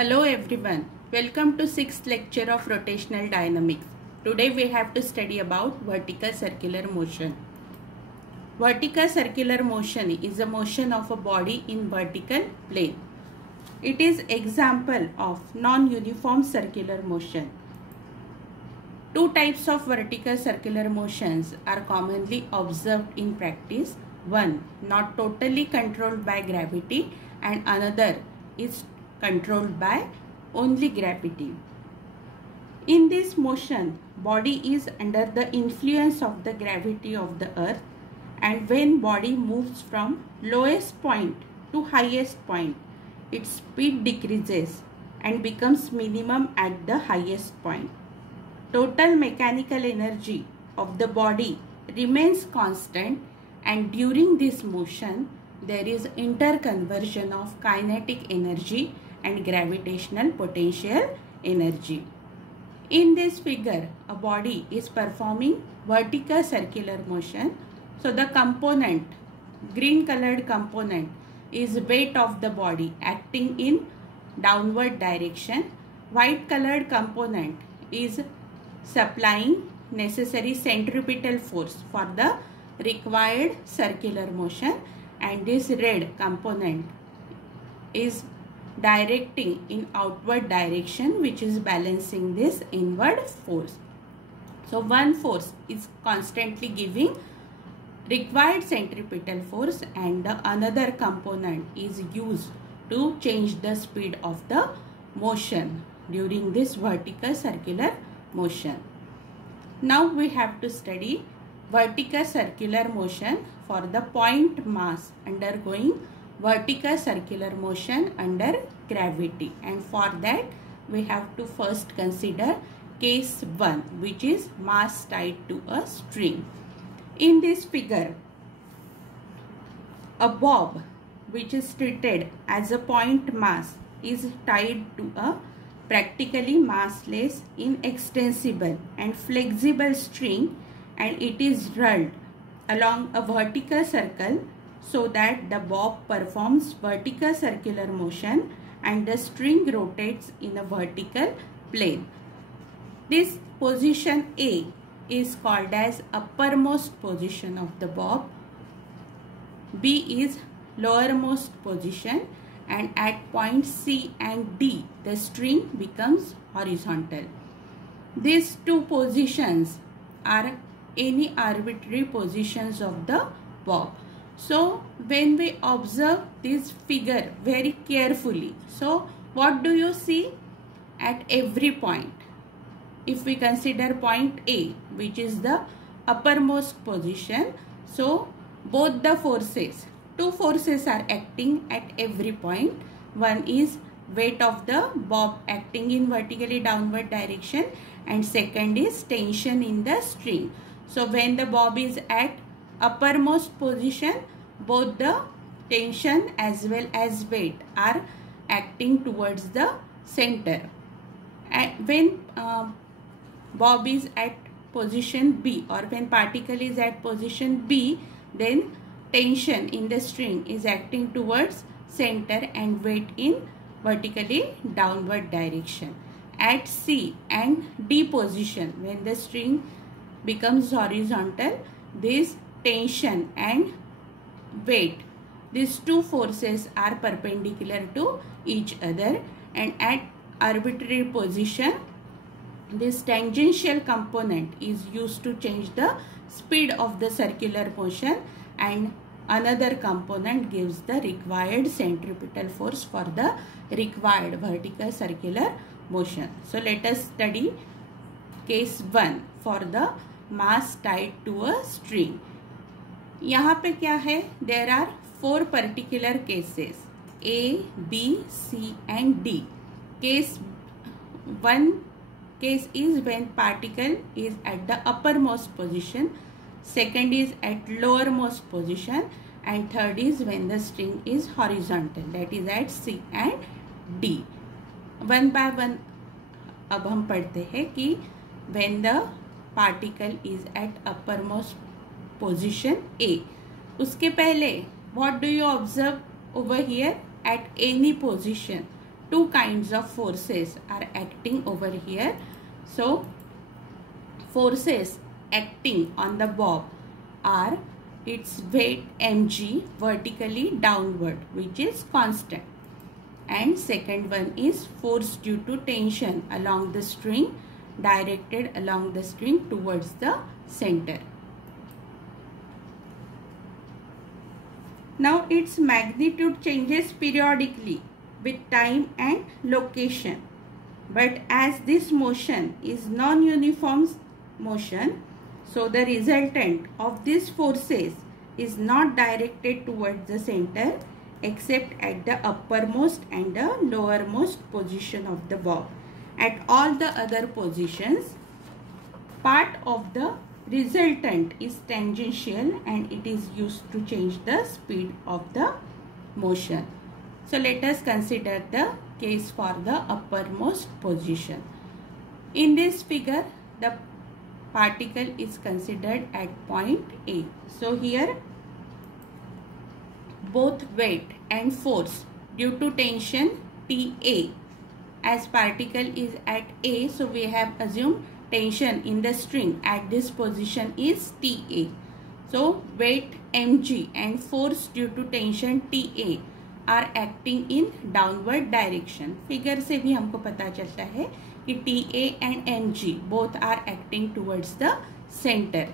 Hello everyone, welcome to 6th lecture of rotational dynamics. Today we have to study about vertical circular motion. Vertical circular motion is a motion of a body in vertical plane. It is example of non-uniform circular motion. Two types of vertical circular motions are commonly observed in practice. One, not totally controlled by gravity, and another is controlled by only gravity. In this motion, body is under the influence of the gravity of the earth, and when body moves from lowest point to highest point, its speed decreases and becomes minimum at the highest point. Total mechanical energy of the body remains constant, and during this motion there is interconversion of kinetic energy and gravitational potential energy. In this figure, a body is performing vertical circular motion. So the component, green colored component, is weight of the body acting in downward direction. White colored component is supplying necessary centripetal force for the required circular motion, and this red component is directing in outward direction, which is balancing this inward force. So one force is constantly giving required centripetal force, and the another component is used to change the speed of the motion during this vertical circular motion. Now we have to study vertical circular motion for the point mass undergoing vertical circular motion under gravity, and for that we have to first consider case 1, which is mass tied to a string. In this figure, a bob which is treated as a point mass is tied to a practically massless, inextensible and flexible string, and it is rolled along a vertical circle so that the bob performs vertical circular motion and the string rotates in a vertical plane. This position A is called as uppermost position of the bob. B is lowermost position, and at point C and D the string becomes horizontal. These two positions are any arbitrary positions of the bob. So when we observe this figure very carefully, so what do you see at every point? If we consider point A, which is the uppermost position, so both the forces, two forces are acting at every point. One is weight of the bob acting in vertically downward direction, and second is tension in the string. So when the bob is at uppermost position, both the tension as well as weight are acting towards the center. And when bob is at position B, or when particle is at position B, then tension in the string is acting towards center and weight in vertically downward direction. At C and D position, when the string becomes horizontal, this tension and weight, these two forces are perpendicular to each other, and at arbitrary position this tangential component is used to change the speed of the circular motion, and another component gives the required centripetal force for the required vertical circular motion. So let us study case 1 for the mass tied to a string. यहाँ पे क्या है? There are 4 particular cases, A, B, C and D. Case 1 case is when particle is at the uppermost position, second is at lowermost position, and third is when the string is horizontal, that is at C and D. One by one अब हम पढ़ते हैं कि when the particle is at uppermost position A. उसके पहले what do you observe over here? At any position two kinds of forces are acting over here. So forces acting on the bob are its weight mg vertically downward, which is constant, and second one is force due to tension along the string, directed along the string towards the center. Now its magnitude changes periodically with time and location, but as this motion is non-uniform motion, so the resultant of these forces is not directed towards the center except at the uppermost and the lowermost position of the bob. At all the other positions, part of the resultant is tangential and it is used to change the speed of the motion. So let us consider the case for the uppermost position. In this figure, the particle is considered at point A. So here both weight and force due to tension TA, as particle is at A, so we have assumed tension in the string at this position is TA. So weight mg and force due to tension TA are acting in downward direction. Figure से भी हमको पता चलता है कि TA and mg both are acting towards the center.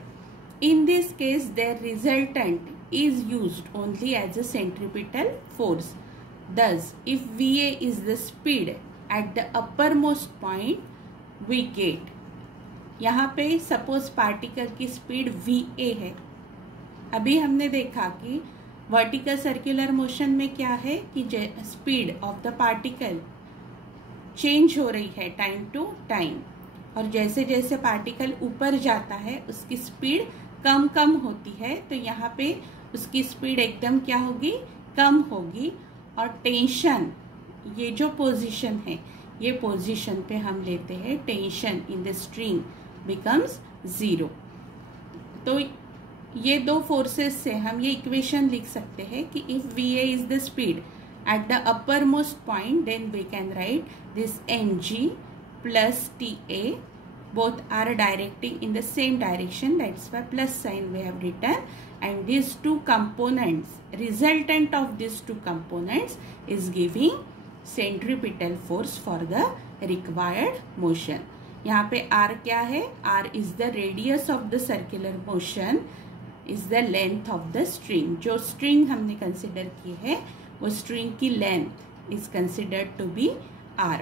In this case, their resultant is used only as a centripetal force. Thus, if VA is the speed at the uppermost point, we get, यहाँ पे suppose particle की speed VA है. अभी हमने देखा कि vertical circular motion में क्या है कि speed of the particle change हो रही है टाइम टू टाइम, और जैसे जैसे पार्टिकल ऊपर जाता है उसकी स्पीड कम कम होती है. तो यहाँ पे उसकी स्पीड एकदम क्या होगी, कम होगी, और टेंशन, ये जो पोजीशन है, ये पोजीशन पे हम लेते हैं tension in the string becomes 0. तो ये दो फोर्सेस से हम ये इक्वेशन लिख सकते हैं कि if VA is the speed at the uppermost point, then we can write this mg plus TA, both are directing in the same direction, that's why plus sign we have written, and these two components, resultant of these two components is giving centripetal force for the required motion. यहाँ पे R क्या है, R is the radius of the circular motion, is the length of the string. जो string हमने consider की है वो string की length is considered to be R.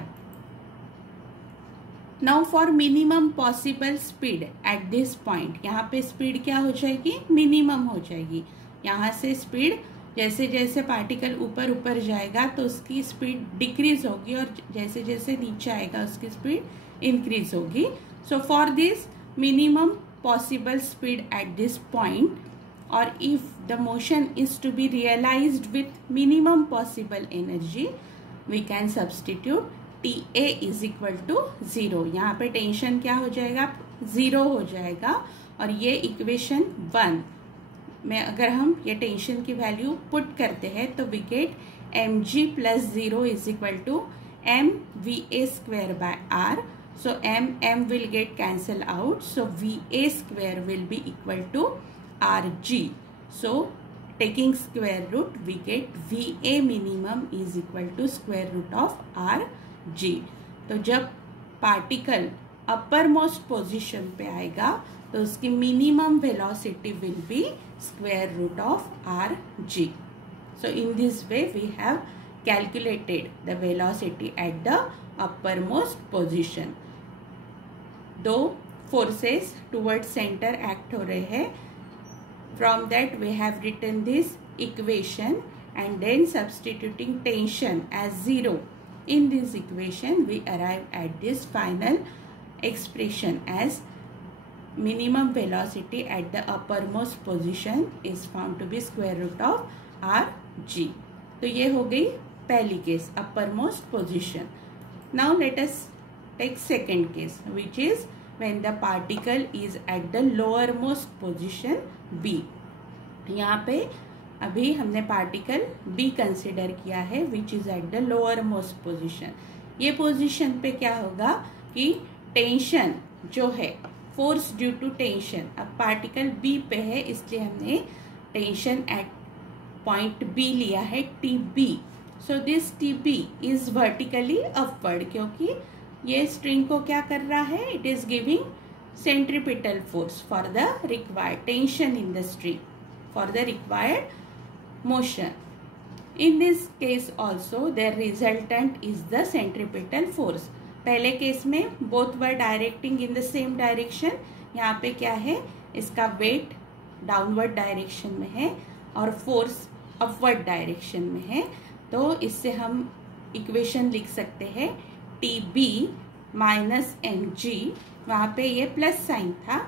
Now for minimum possible speed at this point, यहाँ पे speed क्या हो जाएगी, मिनिमम हो जाएगी. यहाँ से स्पीड जैसे जैसे पार्टिकल ऊपर ऊपर जाएगा तो उसकी स्पीड डिक्रीज होगी, और जैसे जैसे नीचे आएगा उसकी स्पीड इंक्रीज होगी. So for this minimum possible speed at this point, or if the motion is to be realized with minimum possible energy, we can substitute TA is equal to 0. यहाँ पे टेंशन क्या हो जाएगा, 0 हो जाएगा, और ये इक्वेशन 1 में अगर हम ये टेंशन की वैल्यू पुट करते हैं तो we get mg plus 0 is equal to mVA square by R. So m will get cancel out, so VA square will be equal to RG. So taking square root, we get VA minimum is equal to square root of RG. तो जब particle अपर most position पे आएगा तो उसकी minimum velocity will be square root of RG. So in this way we have calculated the velocity at the uppermost position. दो forces towards center act हो रहे हैं. From that we have written this equation, and then substituting tension as 0 in this equation, we arrive at this final expression as minimum velocity at the uppermost position is found to be square root of RG. तो ये हो गई पहली case, uppermost position. Now let us take second case, which is when the particle is at the lowermost position B. यहाँ पे अभी हमने particle be consider किया है which is eight the lower most position. ये पोजिशन पे क्या होगा कि टेंशन जो है, फोर्स ड्यू टू टेंशन, अब पार्टिकल बी पे है इसलिए हमने टेंशन एट पॉइंट बी लिया है T B. So this T B is vertically upward, क्योंकि ये स्ट्रिंग को क्या कर रहा है, it is giving centripetal force for the required tension in the string for the required motion. In this case also their resultant is the centripetal force. पहले case में both were directing in the same direction, यहाँ पे क्या है, इसका weight downward direction में है और force upward direction में है। तो इससे हम इक्वेशन लिख सकते हैं TB माइनस mg, वहाँ पे ये प्लस साइन था,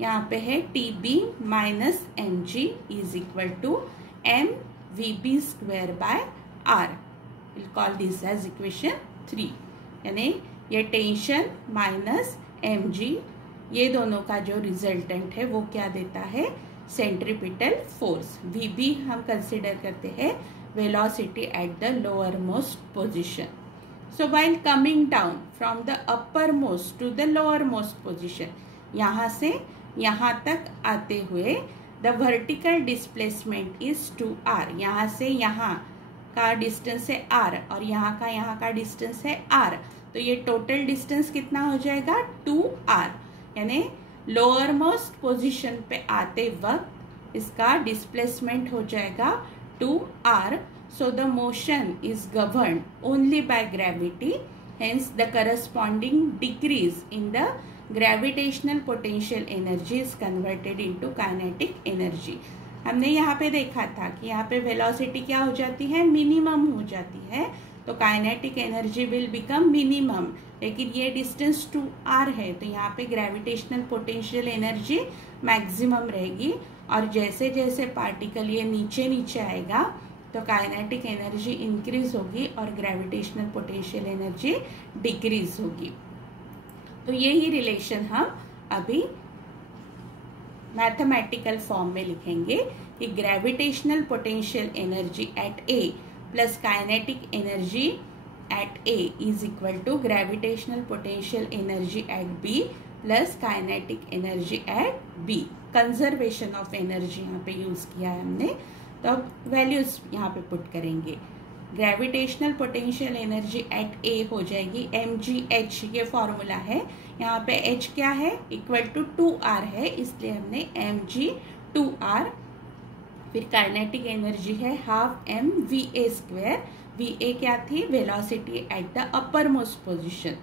यहाँ पे है TB minus mg is equal to mvb square by r। Will call this as equation 3। यानी ये टेंशन माइनस mg, ये दोनों का जो रिजल्टेंट है वो क्या देता है, सेंट्रीपिटल फोर्स। vb हम कंसिडर करते हैं velocity at the lower most position. So while coming down from the uppermost to the lowermost position, यहाँ से यहाँ तक आते हुए the vertical displacement is 2r। यहाँ से यहाँ का डिस्टेंस है r और यहाँ का डिस्टेंस है r, तो ये टोटल डिस्टेंस कितना हो जाएगा 2r। यानी लोअर मोस्ट पोजिशन पे आते वक्त इसका डिस्प्लेसमेंट हो जाएगा 2r। So the motion is governed only by gravity, hence the corresponding decrease in the gravitational potential energy is converted into kinetic energy। हमने यहाँ पे देखा था कि यहाँ पे वेलोसिटी क्या हो जाती है, मिनिमम हो जाती है, तो kinetic energy will become minimum. लेकिन ये डिस्टेंस 2r है तो यहाँ पे ग्रेविटेशनल पोटेंशियल एनर्जी मैक्सिमम रहेगी, और जैसे जैसे पार्टिकल ये नीचे नीचे आएगा तो काइनेटिक एनर्जी इंक्रीज होगी और ग्रेविटेशनल पोटेंशियल एनर्जी डिक्रीज होगी। तो यही रिलेशन हम अभी मैथमेटिकल फॉर्म में लिखेंगे कि gravitational potential energy at A plus kinetic energy at A is equal to gravitational potential energy at B plus kinetic energy at B. Conservation of energy यहाँ पे यूज किया है हमने, तो अब वैल्यूज यहाँ पे पुट करेंगे। ग्रेविटेशनल पोटेंशियल एनर्जी एट ए हो जाएगी mgh, ये फॉर्मूला है, यहाँ पे h क्या है, इक्वल टू 2r है, इसलिए हमने mg 2r। फिर काइनेटिक एनर्जी है हाफ mva स्क्वायर, va क्या थी, velocity at the upper most position.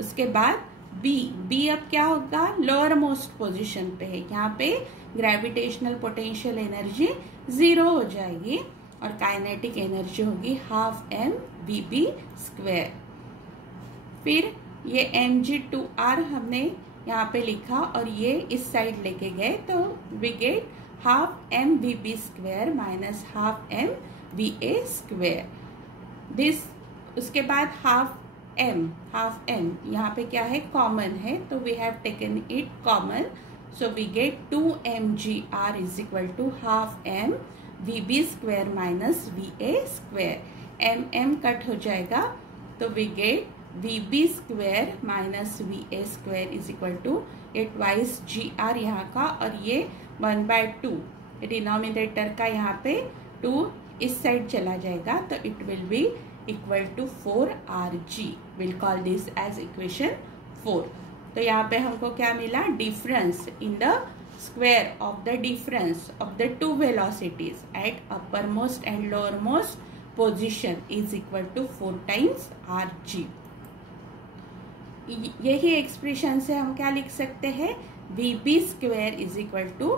उसके बाद b अब क्या होगा, लोअर मोस्ट पोजिशन पे है, यहाँ पे ग्रेविटेशनल पोटेंशियल एनर्जी 0 हो जाएगी और काइनेटिक एनर्जी होगी हाफ mvb स्क्वायर। फिर ये mg2r हमने यहाँ पे लिखा और ये इस साइड लेके गए, तो we get half mvb square minus half mva square. This उसके बाद हाफ m यहाँ पे क्या है, कॉमन है, तो we have taken it common, so we get 2mgr is equal to half m vb square minus va square। m cut हो जाएगा तो we get vb square minus va square is equal to ये twice gr यहाँ का, और ये 1/2 denominator का यहाँ पे 2 इस साइड चला जाएगा, तो it will be equal to 4rg। Will call this as equation 4। तो यहाँ पे हमको क्या मिला, difference in the square of the difference of the two velocities at upper most and lower most position is equal to 4 times rg। यही expression से हम क्या लिख सकते हैं, vb square is equal to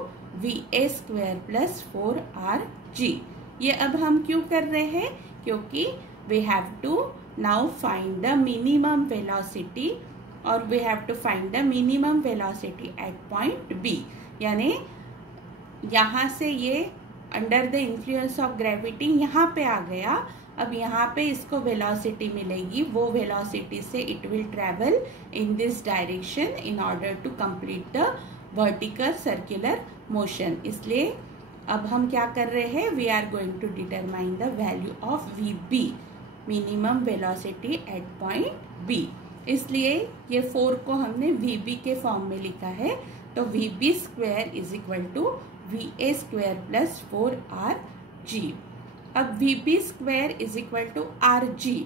va square plus 4rg। ये अब हम क्यों कर रहे हैं, क्योंकि we have to now find the minimum velocity और we have to find the minimum velocity at point B. यानी यहाँ से ये under the influence of gravity यहाँ पे आ गया, अब यहाँ पे इसको वेलोसिटी मिलेगी, वो वेलोसिटी से it will travel in this direction in order to complete the vertical circular motion. इसलिए अब हम क्या कर रहे हैं, we are going to determine the value of V B, minimum velocity at point B. इसलिए ये 4 को हमने वी बी के फॉर्म में लिखा है, तो V B square is equal to V A square plus 4rg। अब V B square is equal to R G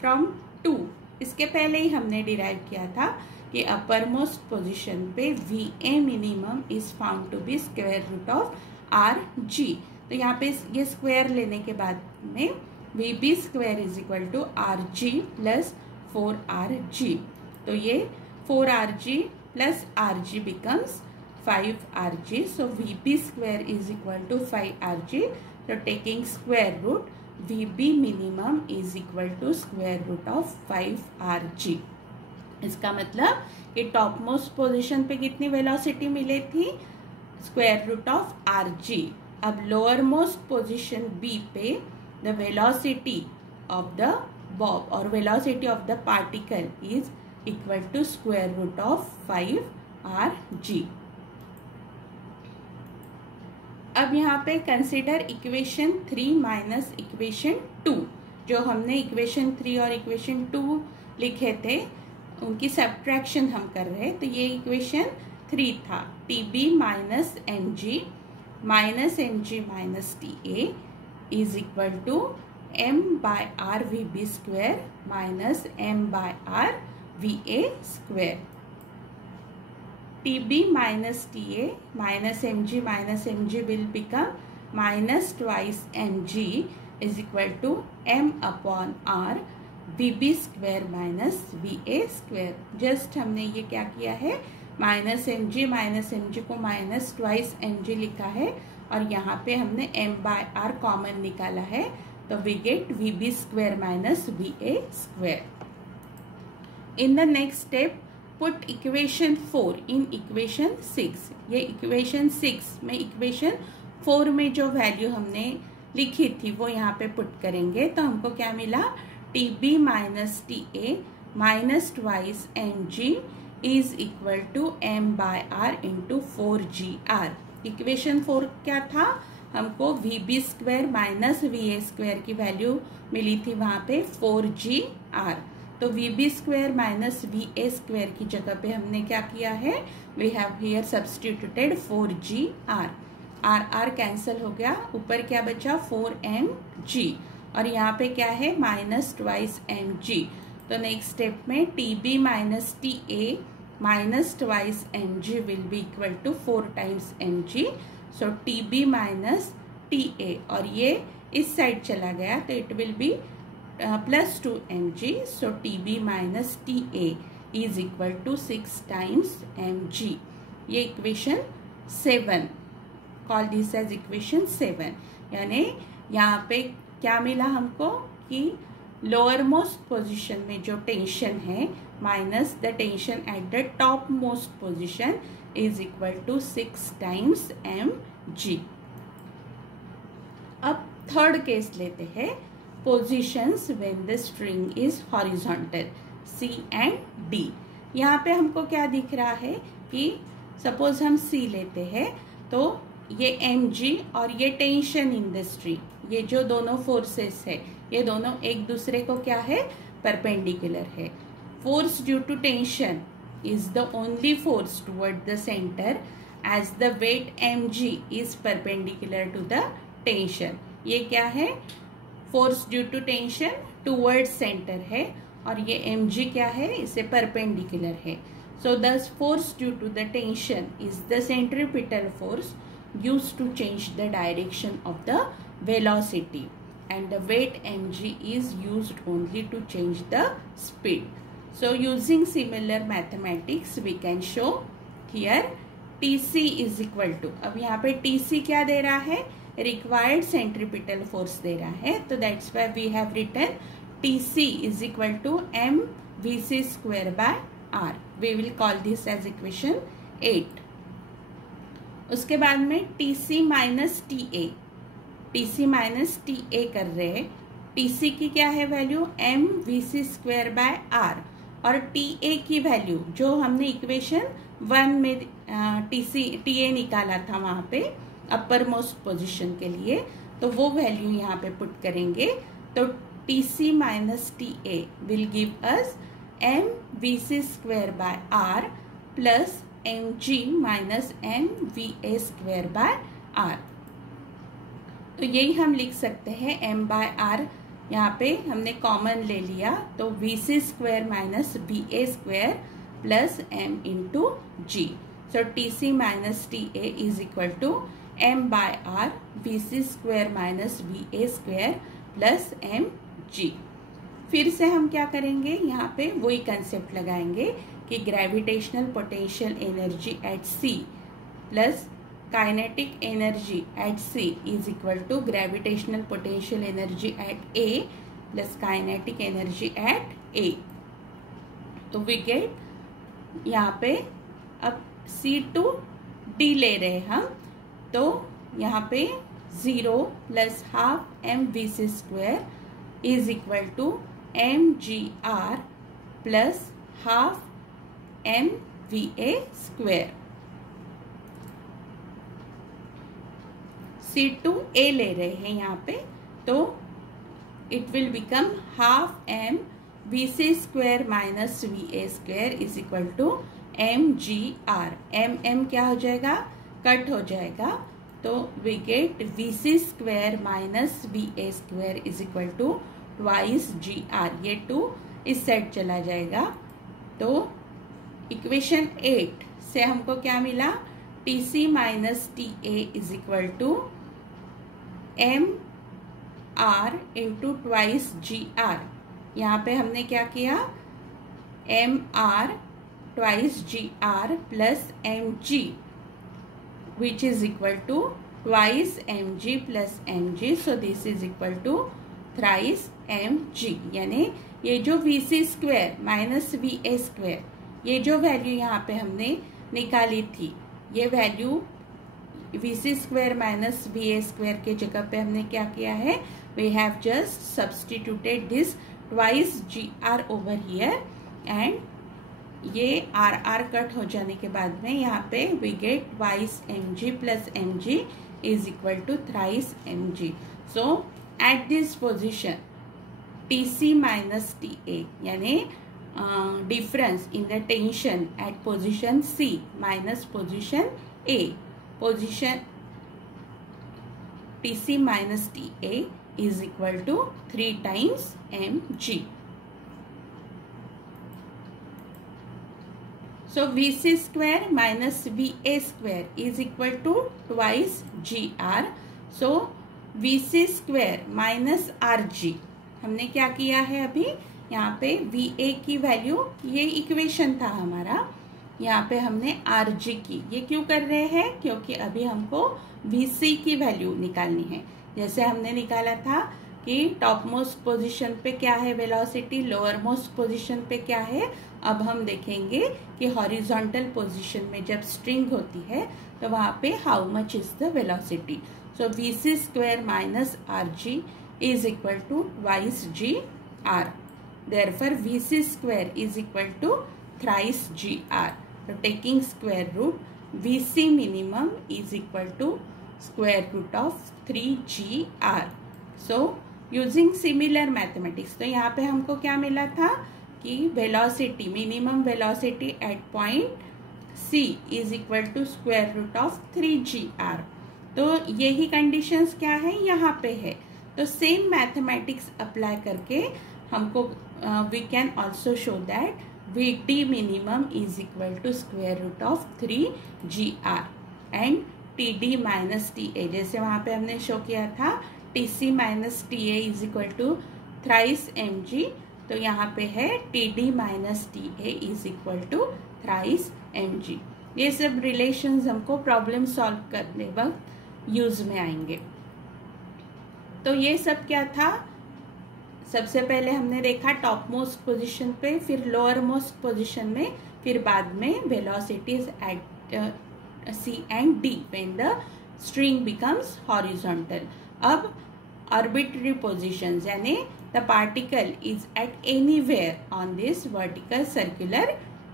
from 2, इसके पहले ही हमने डिराइव किया था कि अपर मोस्ट पोजिशन पे V A minimum is found to be square root of R G. तो यहाँ पे ये स्क्वायर लेने के बाद में V B square is equal to R G plus 4rg। तो ये 4rg plus rg becomes 5rg. So Vb square is equal to 5rg. So taking square root, Vb minimum is equal to square root of 5rg. इसका मतलब कि top most position पे कितनी velocity मिली थी, square root of rg। अब lower most position b पे the velocity of the bob और velocity of the particle is equal to square root of 5rg। अब यहाँ पे कंसिडर इक्वेशन 3 माइनस इक्वेशन 2। जो हमने इक्वेशन 3 और इक्वेशन 2 लिखे थे उनकी सब्ट्रैक्शन हम कर रहे हैं। तो ये इक्वेशन 3 था, T B minus M G minus T A is equal to m by R V B square minus m by R V A square. T B minus T A minus M G will become minus twice M G is equal to m upon R V B square minus V A square. Just हमने ये क्या किया है, minus M जी को minus twice M जी लिखा है और यहाँ पे हमने m बाय आर कॉमन निकाला है, तो we get Vb square minus Va square. In the next step, put equation 4 in equation 6. ये equation 6 में equation 4 में जो वैल्यू हमने लिखी थी वो यहाँ पे पुट करेंगे, तो हमको क्या मिला, Tb minus T A minus twice M G is equal to m by R into 4gr। Equation 4 क्या था, हमको V B square minus V A square की वैल्यू मिली थी वहाँ पे 4gr। तो V B square minus V A square की जगह पे हमने क्या किया है, we have here substituted 4gr। R cancel हो गया, ऊपर क्या बचा 4mg और यहाँ पे क्या है माइनस ट्वाइस mg। तो नेक्स्ट स्टेप में T B minus T A minus twice mg will be equal to 4 times mg। So T B minus T A और ये इस साइड चला गया तो it will be plus 2 mg। So T B minus T A is equal to 6 times mg। ये equation 7, call this as equation 7। यानी यहाँ पे क्या मिला हमको कि लोअर मोस्ट पोजिशन में जो टेंशन है minus the tension at the top most position is equal to 6 times mg। अब थर्ड केस लेते हैं, positions when the string is horizontal, C and D। यहाँ पे हमको क्या दिख रहा है कि सपोज हम C लेते हैं तो ये mg और ये टेंशन इन द स्ट्रिंग, ये जो दोनों फोर्सेस है ये दोनों एक दूसरे को क्या है, परपेंडिकुलर है। Force due to tension is the only force toward the center as the weight mg is perpendicular to the tension। ये क्या है, force due to tension toward centre है और ये mg क्या है, इसे परपेंडिकुलर है। So the force due to the tension is the centripetal force used to change the direction of the velocity and the weight mg is used only to change the speed। So using similar mathematics we can show here TC is equal to, अब यहाँ पे TC क्या दे रहा है, required centripetal force दे रहा है, तो that's why we have written TC is equal to mvc square by r। We will call this as equation 8। उसके बाद में TC माइनस टी ए कर रहे हैं, TC की क्या है value, mvc square by r और TA की वैल्यू जो हमने इक्वेशन 1 में TA निकाला था वहां पे अपर मोस्ट पोजिशन के लिए, तो वो वैल्यू यहाँ पे पुट करेंगे। तो TC minus TA will give us mVc square by R plus mg minus mVa square by R। तो यही हम लिख सकते हैं m बाय R, यहाँ पे हमने कॉमन ले लिया, तो Vc square minus Va square plus m into g। So TC minus TA is equal to m by R Vc square minus Va square plus mg। फिर से हम क्या करेंगे, यहाँ पे वही कंसेप्ट लगाएंगे कि gravitational potential energy at C plus kinetic energy at C is equal to gravitational potential energy at A plus kinetic energy at A। तो वी गेट यहाँ पे अब C टू D ले रहे हम, तो यहाँ पे 0 plus half mVc square is equal to mgr plus half mVa square. C2A ले रहे हैं यहाँ पे, तो it will become half mVc square minus Va square is equal to mgr। m क्या हो जाएगा, कट हो जाएगा, तो we get Vc square minus Va square is equal to twice gr। ये 2 इस साइड चला जाएगा, तो इक्वेशन 8 से हमको क्या मिला, TC minus TA is equal to mr into twice gr। यहाँ पे हमने क्या किया, mr twice gr plus mg which is equal to twice mg plus mg, so this is equal to thrice mg। यानी ये जो Vc square minus Va square, ये जो वैल्यू यहाँ पे हमने निकाली थी, ये value Vc square minus Va square के जगह पे हमने क्या किया है, we have just substituted this twice gr over here, and ये r कट हो जाने के बाद में यहाँ पे we get twice mg plus mg is equal to thrice mg। So at this position TC minus TA यानी difference in the tension at position C minus position A, position TC minus TA is equal to 3 times mg। So Vc square minus Va square is equal to twice gr. So Vc square minus Rg, हमने क्या किया है अभी, यहाँ पे Va की value, ये equation था हमारा, यहाँ पे हमने Rg की, ये क्यों कर रहे हैं, क्योंकि अभी हमको Vc की वैल्यू निकालनी है। जैसे हमने निकाला था कि टॉप मोस्ट पोजिशन पे क्या है वेलोसिटी, लोअर मोस्ट पोजिशन पे क्या है। अब हम देखेंगे कि हॉरिजॉन्टल पोजीशन में जब स्ट्रिंग होती है तो वहां पे how much is the velocity. So Vc square minus Rg is equal to twice gr, therefore Vc square is equal to thrice gr। तो taking square root Vc minimum is equal to square root of 3gr। So using similar mathematics, तो यहाँ पे हमको क्या मिला था कि velocity, minimum velocity at point C is equal to square root of 3gr। तो यही कंडीशंस क्या है यहाँ पे है, तो सेम मैथमेटिक्स अप्लाई करके हमको we can also show that Vt minimum is equal to square root of 3gr and Td minus Ta, जैसे वहां पे हमने शो किया था TC minus TA is equal to thrice mg, तो यहाँ पे है TD minus TA is equal to thrice mg। ये सब रिलेशंस हमको प्रॉब्लम सॉल्व करने वक्त यूज में आएंगे। तो ये सब क्या था, सबसे पहले हमने देखा टॉप मोस्ट पोजीशन पे, फिर लोअर मोस्ट पोजीशन में, फिर बाद में velocities at C and D when the string becomes horizontal। अब arbitrary positions यानी the particle is at anywhere on this vertical circular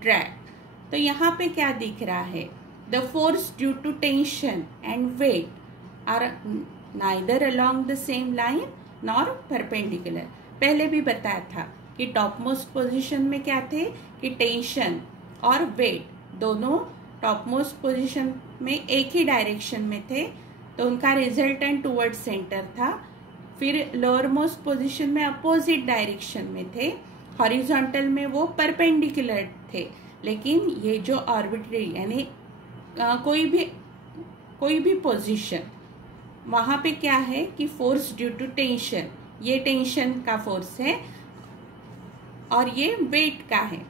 track। तो यहाँ पे क्या दिख रहा है, the force due to tension and weight are neither along the same line nor perpendicular. पहले भी बताया था कि टॉप मोस्ट पोजिशन में क्या थे कि टेंशन और वेट दोनों टॉप मोस्ट पोजिशन में एक ही डायरेक्शन में थे, तो उनका रिजल्टेंट टुवर्ड सेंटर था। फिर लोअर मोस्ट पोजिशन में अपोजिट डायरेक्शन में थे, हॉरिजॉन्टल में वो परपेंडिकुलर थे। लेकिन ये जो आर्बिट्रेरी यानी कोई भी पोजीशन, वहां पे क्या है कि फोर्स ड्यू टू टेंशन, ये टेंशन का फोर्स है और ये वेट का है।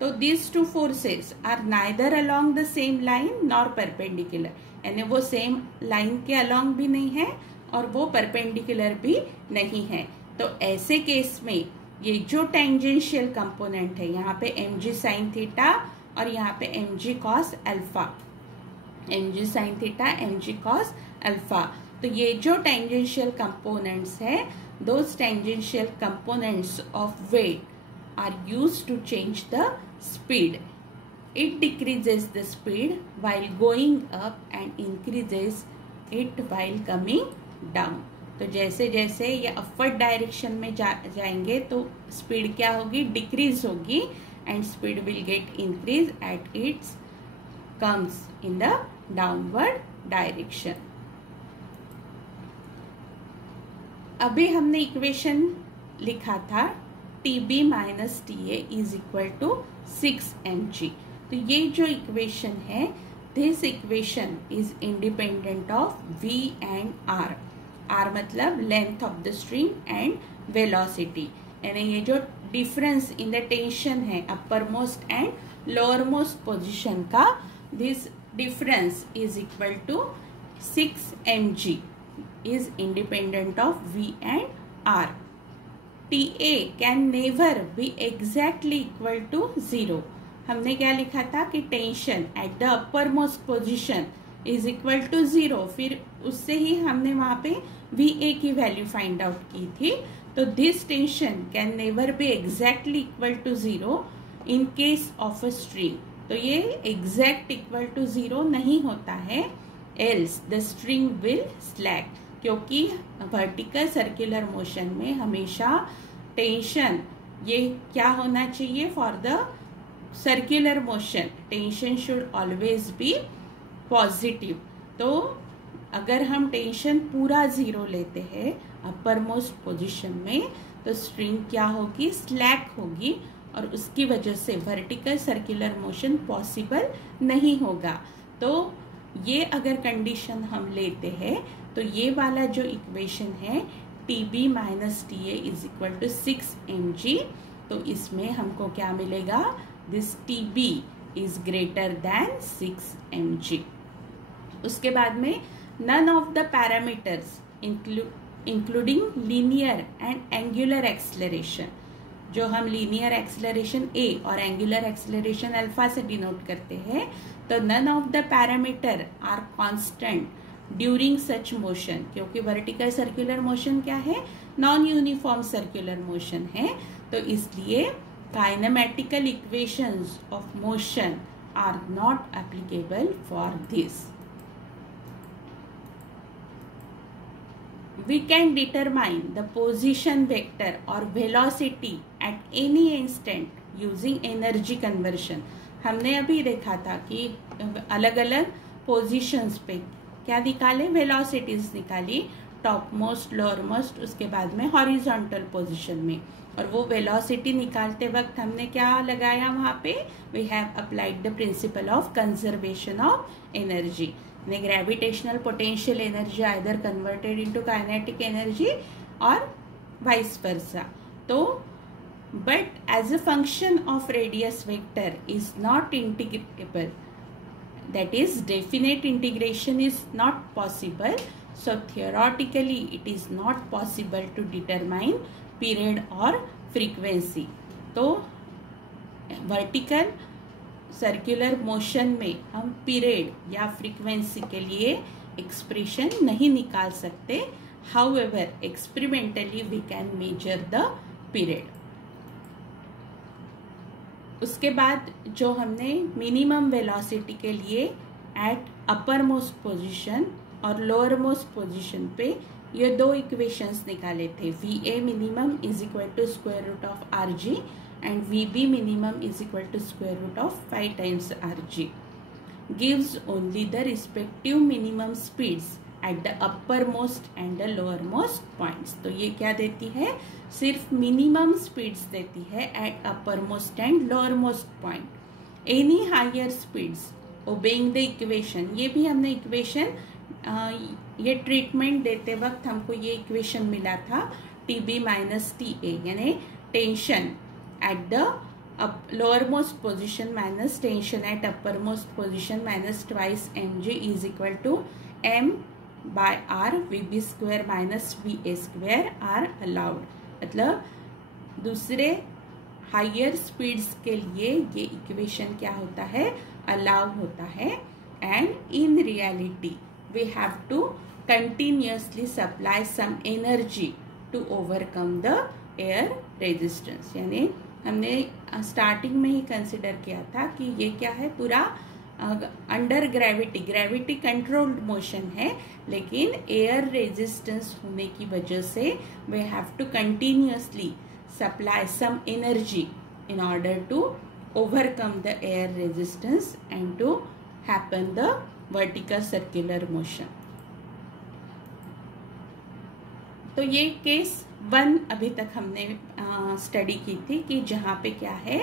तो these two forces are neither along the same line nor perpendicular, यानी वो सेम लाइन के अलोंग भी नहीं है और वो परपेंडिकुलर भी नहीं है। तो ऐसे केस में ये जो टेंजेंशियल कंपोनेंट है, यहाँ पे mg साइन थीटा और यहाँ पे mg cos alpha, mg sine theta mg cos alpha, तो ये जो टेंजेंशियल कंपोनेंट्स है, those tangential components of weight are used to change the speed. It decreases the speed while going up and increases it while coming down. तो जैसे जैसे ये upward direction में जाएंगे तो स्पीड क्या होगी, डिक्रीज होगी, and speed will get increase at its comes in the downward direction. अभी हमने इक्वेशन लिखा था TB minus TA is equal to 6mg। तो ये जो इक्वेशन है, this equation is independent of V and R। R मतलब length of the string and velocity, यानी ये जो डिफरेंस इन द टेंशन है upper most and lower most position का, this difference is equal to 6mg, is independent of V and R। TA can never be exactly equal to 0। हमने क्या लिखा था कि tension at the upper most position is equal to 0, फिर उससे ही हमने वहां पे VA की वैल्यू फाइंड आउट की थी। तो this tension can never be exactly equal to 0 in case of a string. तो ये एग्जैक्ट इक्वल टू 0 नहीं होता है, else the string will slack, क्योंकि वर्टिकल सर्कुलर मोशन में हमेशा टेंशन ये क्या होना चाहिए, for the circular motion tension should always be positive. तो अगर हम टेंशन पूरा 0 लेते हैं अपर मोस्ट पोजिशन में, तो स्ट्रिंग क्या होगी, स्लैक होगी, और उसकी वजह से वर्टिकल सर्कुलर मोशन पॉसिबल नहीं होगा। तो ये अगर कंडीशन हम लेते हैं तो ये वाला जो इक्वेशन है TB minus TA is equal to 6mg, तो इसमें हमको क्या मिलेगा, this TB is greater than 6mg। उसके बाद में none of the parameters including linear and angular acceleration, जो हम लीनियर एक्सेलरेशन A और एंगुलर एक्सेलरेशन अल्फा से डिनोट करते हैं, तो none of the parameter are constant during such motion, क्योंकि वर्टिकल सर्कुलर मोशन क्या है, नॉन यूनिफॉर्म सर्कुलर मोशन है, तो इसलिए kinematical equations of motion are not applicable for this. We can determine the position vector or velocity at any instant using energy conversion। हमने अभी देखा था कि अलग अलग पोजीशंस पे क्या निकाले, वेलोसिटीज निकाली, टॉप मोस्ट, लोअर मोस्ट, उसके बाद में हॉरिजॉन्टल पोजीशन में। और वो वेलोसिटी निकालते वक्त हमने क्या लगाया वहां पे, we have applied the principle of conservation of energy. Gravitational potential energy either converted into kinetic energy और वाइस वर्सा। तो but as a function of radius vector is not integrable, that is definite integration is not possible, so theoretically it is not possible to determine period or frequency। तो vertical circular motion में हम period या frequency के लिए expression नहीं निकाल सकते, however experimentally we can measure the period. उसके बाद जो हमने मिनिमम वेलोसिटी के लिए एट अपर मोस्ट पोजीशन और लोअर मोस्ट पोजिशन पे ये दो इक्वेशंस निकाले थे, VA minimum is equal to square root of RG and VB minimum is equal to square root of 5 times RG, gives only the respective minimum speeds at the uppermost and the lowermost points. तो ये क्या देती है, सिर्फ minimum speeds देती है at uppermost and lowermost point. Any higher speeds obeying the equation, ये भी हमने इक्वेशन ये ट्रीटमेंट देते वक्त हमको ये इक्वेशन मिला था, TB माइनस TA यानी tension at the lowermost position minus tension at uppermost position minus twice mg is equal to m by r VB square minus VA square are allowed. मतलब दूसरे higher speeds के लिए ये equation क्या होता है, allow होता है. And in reality we have to continuously supply some energy to overcome the air resistance. यानी हमने स्टार्टिंग में ही कंसिडर किया था कि ये क्या है, पूरा अंडर ग्रेविटी कंट्रोल्ड मोशन है, लेकिन एयर रेजिस्टेंस होने की वजह से we have to continuously supply some energy in order to overcome the air resistance and to happen the vertical circular motion. तो ये केस 1 अभी तक हमने स्टडी की थी कि जहाँ पे क्या है,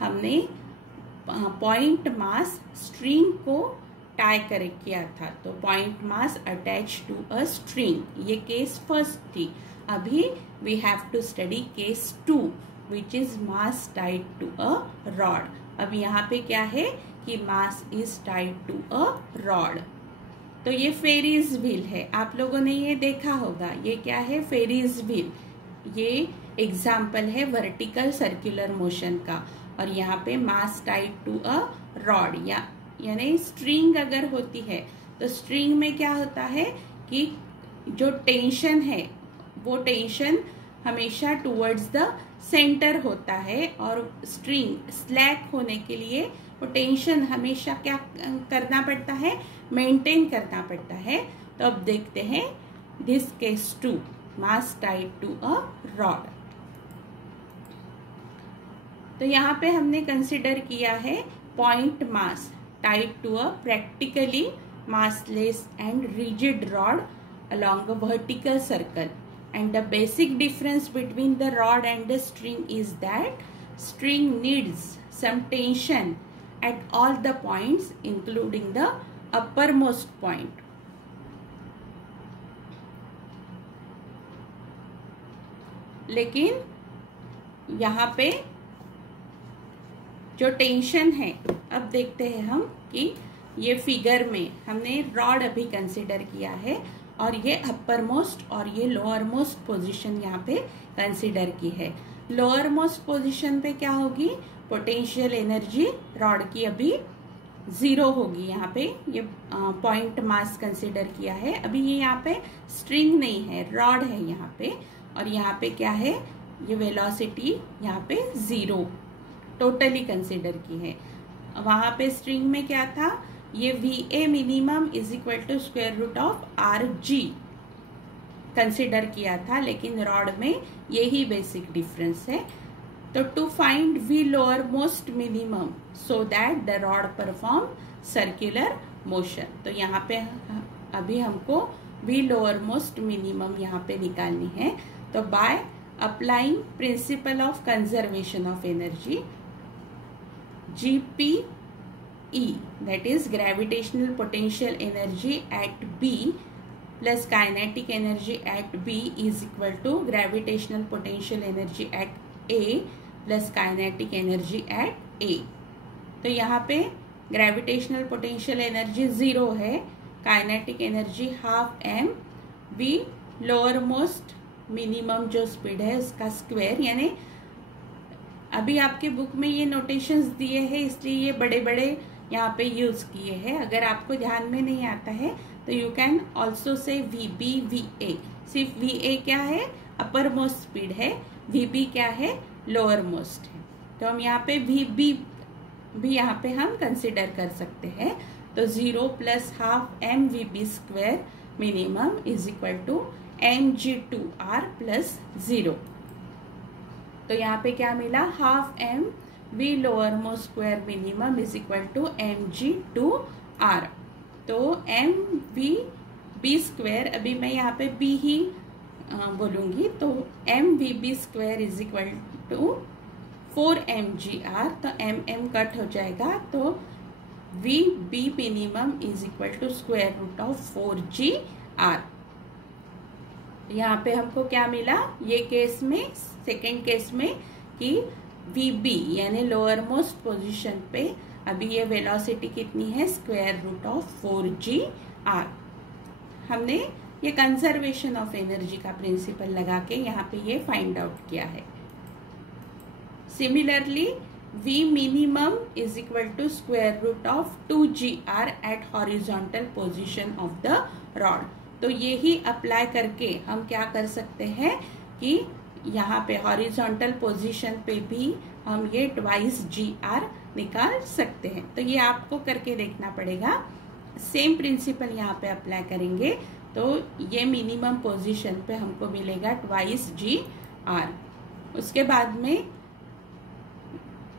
हमने पॉइंट मास स्ट्रिंग को टाई कर किया था. तो point mass attach to a string, ये केस फर्स्ट थी. अभी we have to study case 2 which is mass tied to a rod. अब यहाँ पे क्या है कि mass is tied to a rod. तो ये फेरीज व्हील है, आप लोगों ने ये देखा होगा. ये क्या है, फेरीज व्हील. ये एग्जाम्पल है वर्टिकल सर्कुलर मोशन का. और यहाँ पे मास टाइड टू अ रॉड यानी स्ट्रिंग अगर होती है तो स्ट्रिंग में क्या होता है कि जो टेंशन है वो टेंशन हमेशा टुवर्ड्स द सेंटर होता है, और स्ट्रिंग स्लैक होने के लिए वो टेंशन हमेशा क्या करना पड़ता है, मेंटेन करना पड़ता है. तो अब देखते हैं this case 2, mass tied to a rod. तो यहाँ पे हमने कंसिडर किया है point mass tied to a practically massless and rigid rod along a vertical circle. And the basic difference between the rod and the string is that string needs some tension at all the points including the uppermost point. लेकिन यहाँ पे जो tension है, अब देखते हैं हम कि ये फिगर में हमने रॉड अभी कंसिडर किया है और ये अपर मोस्ट और ये लोअर मोस्ट पोजिशन यहाँ पे कंसिडर की है. लोअर मोस्ट पोजिशन पे क्या होगी, पोटेंशियल एनर्जी रॉड की अभी 0 होगी. यहाँ पे ये पॉइंट मास कंसिडर किया है. अभी ये यहाँ पे स्ट्रिंग नहीं है, रॉड है यहाँ पे, और यहाँ पे क्या है, ये वेलोसिटी यहाँ पे 0 टोटली कंसिडर की है. वहां पे स्ट्रिंग में क्या था, ये VA minimum is equal to square root of RG consider किया था, लेकिन रॉड में यही बेसिक डिफरेंस है. तो to find V lower most minimum so that the rod perform circular motion. तो यहाँ पे अभी हमको V लोअर मोस्ट मिनिमम यहाँ पे निकालनी है. तो by applying principal of conservation of energy, GPE, that is gravitational potential energy at B plus kinetic energy at B is equal to gravitational potential energy at A plus kinetic energy at A. तो यहाँ पे gravitational potential energy 0 है, kinetic energy half m, V lower most minimum जो speed है उसका square. यानी अभी आपके बुक में ये नोटेशंस दिए हैं, इसलिए ये बड़े बड़े यहाँ पे यूज किए हैं. अगर आपको ध्यान में नहीं आता है तो you can also say VB VA. सिर्फ VA क्या है, अपर मोस्ट स्पीड है, VB क्या है, लोअर मोस्ट है. तो हम यहाँ पे VB भी यहाँ पे हम कंसिडर कर सकते हैं. तो 0 plus half M V B square minimum is equal to mg2r plus 0। तो यहाँ पे क्या मिला, half M V lower most square minimum is equal to mg2r। तो एम वी बी स्क्वायर, अभी मैं यहाँ पे बी ही बोलूंगी, तो M V B square is equal to 4mgr। तो एम कट हो जाएगा, तो V B minimum is equal to square root of 4gr। यहाँ पे हमको क्या मिला, ये केस में, सेकेंड केस में, कि वी बी यानी लोअर मोस्ट पोजिशन पे अभी ये वेलोसिटी कितनी है, स्क्वायर रूट ऑफ 4gr। हमने ये कंजर्वेशन ऑफ एनर्जी का प्रिंसिपल लगा के यहाँ पे ये फाइंड आउट किया है। Similarly V minimum is equal to square root of 2gr at horizontal position of the rod। तो ये ही अप्लाई करके हम क्या कर सकते हैं कि यहाँ पे हॉरिजॉन्टल पोजीशन पे भी हम ये ट्वाइस gr निकाल सकते हैं। तो ये आपको करके देखना पड़ेगा। सेम प्रिंसिपल यहाँ पे अप्लाई करेंगे तो ये मिनिमम पोजीशन पे हमको मिलेगा ट्वाइस gr। उसके बाद में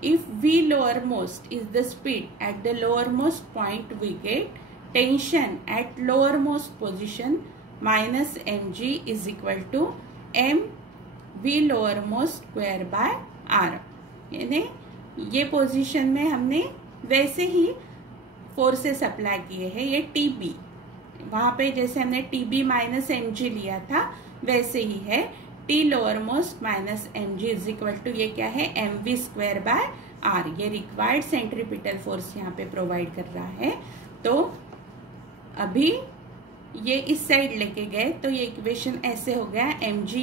if V lowermost is the speed at the lowermost point, we get tension at lowermost position minus mg is equal to m V lowermost square by r। यानी ये position में हमने वैसे ही फोर्सेस अप्लाई किए हैं। ये TB, वहां पे जैसे हमने TB माइनस mg लिया था वैसे ही है। T lower most minus mg is equal to ये क्या है, mv स्क्वायर बाय r। ये रिक्वायर्ड सेंट्रीपिटल फोर्स यहाँ पे प्रोवाइड कर रहा है। तो अभी ये इस साइड लेके गए तो ये इक्वेशन ऐसे हो गया, mg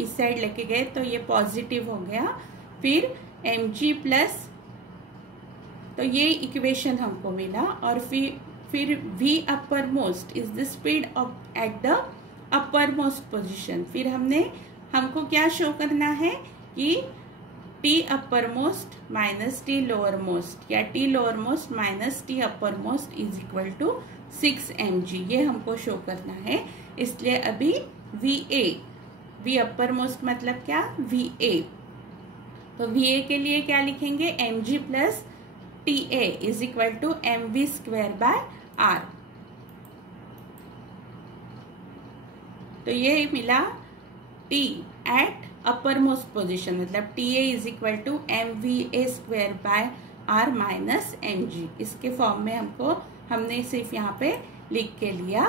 इस साइड लेके गए तो ये पॉजिटिव हो गया, फिर mg प्लस, तो ये इक्वेशन हमको मिला। और फिर v upper most is the speed of at the upper most position. फिर हमको क्या शो करना है कि T upper most minus T lower most या T lower most minus T upper most is equal to 6mg, ये हमको show करना है। इसलिए अभी V अपर मोस्ट मतलब क्या, VA। तो VA के लिए क्या लिखेंगे, mg plus TA is equal to mv square by r। तो ये मिला T at upper most position, मतलब TA is equal to mva square by r minus mg। इसके फॉर्म में हमने सिर्फ यहाँ पे लिख के लिया।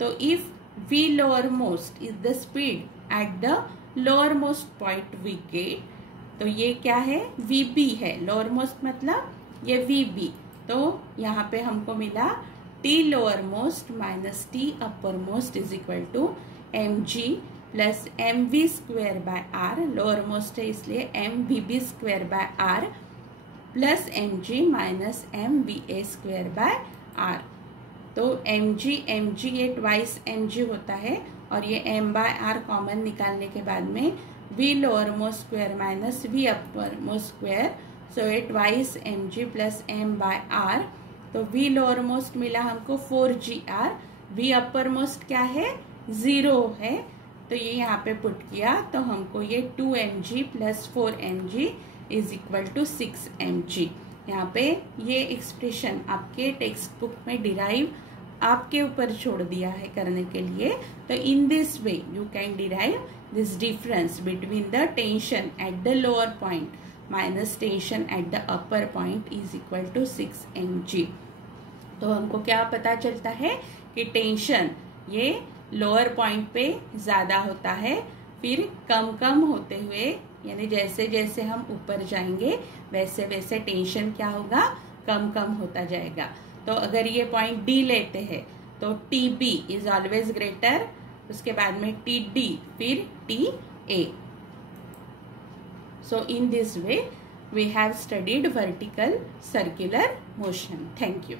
तो if V lower most is the speed at the lower most point we get, तो ये क्या है, VB है। लोअर मोस्ट मतलब ये VB। तो यहाँ पे हमको मिला T lower most minus T upper most is equal to mg plus mv square by r। Lower most है इसलिए mvb square by r plus mg minus mva square by r। तो mg ये twice mg होता है और ये m by r common निकालने के बाद में v lower most square minus v upper most square, so ये twice mg plus m by r। तो v लोअर मोस्ट मिला हमको 4gr, v अपर मोस्ट क्या है, 0 है। तो ये यहाँ पे पुट किया तो हमको ये 2mg plus 4mg is equal to 6mg। यहाँ पे ये एक्सप्रेशन आपके टेक्स्ट बुक में डिराइव आपके ऊपर छोड़ दिया है करने के लिए। तो in this way you can derive this difference between the tension at the lower point minus tension at the upper point is equal to 6mg। तो हमको क्या पता चलता है कि टेंशन ये लोअर पॉइंट पे ज्यादा होता है, फिर कम होते हुए, यानी जैसे जैसे हम ऊपर जाएंगे वैसे वैसे टेंशन क्या होगा, कम होता जाएगा। तो अगर ये पॉइंट डी लेते हैं तो TB इज ऑलवेज ग्रेटर, उसके बाद में TD, फिर TA। So in this way we have studied vertical circular motion. Thank you.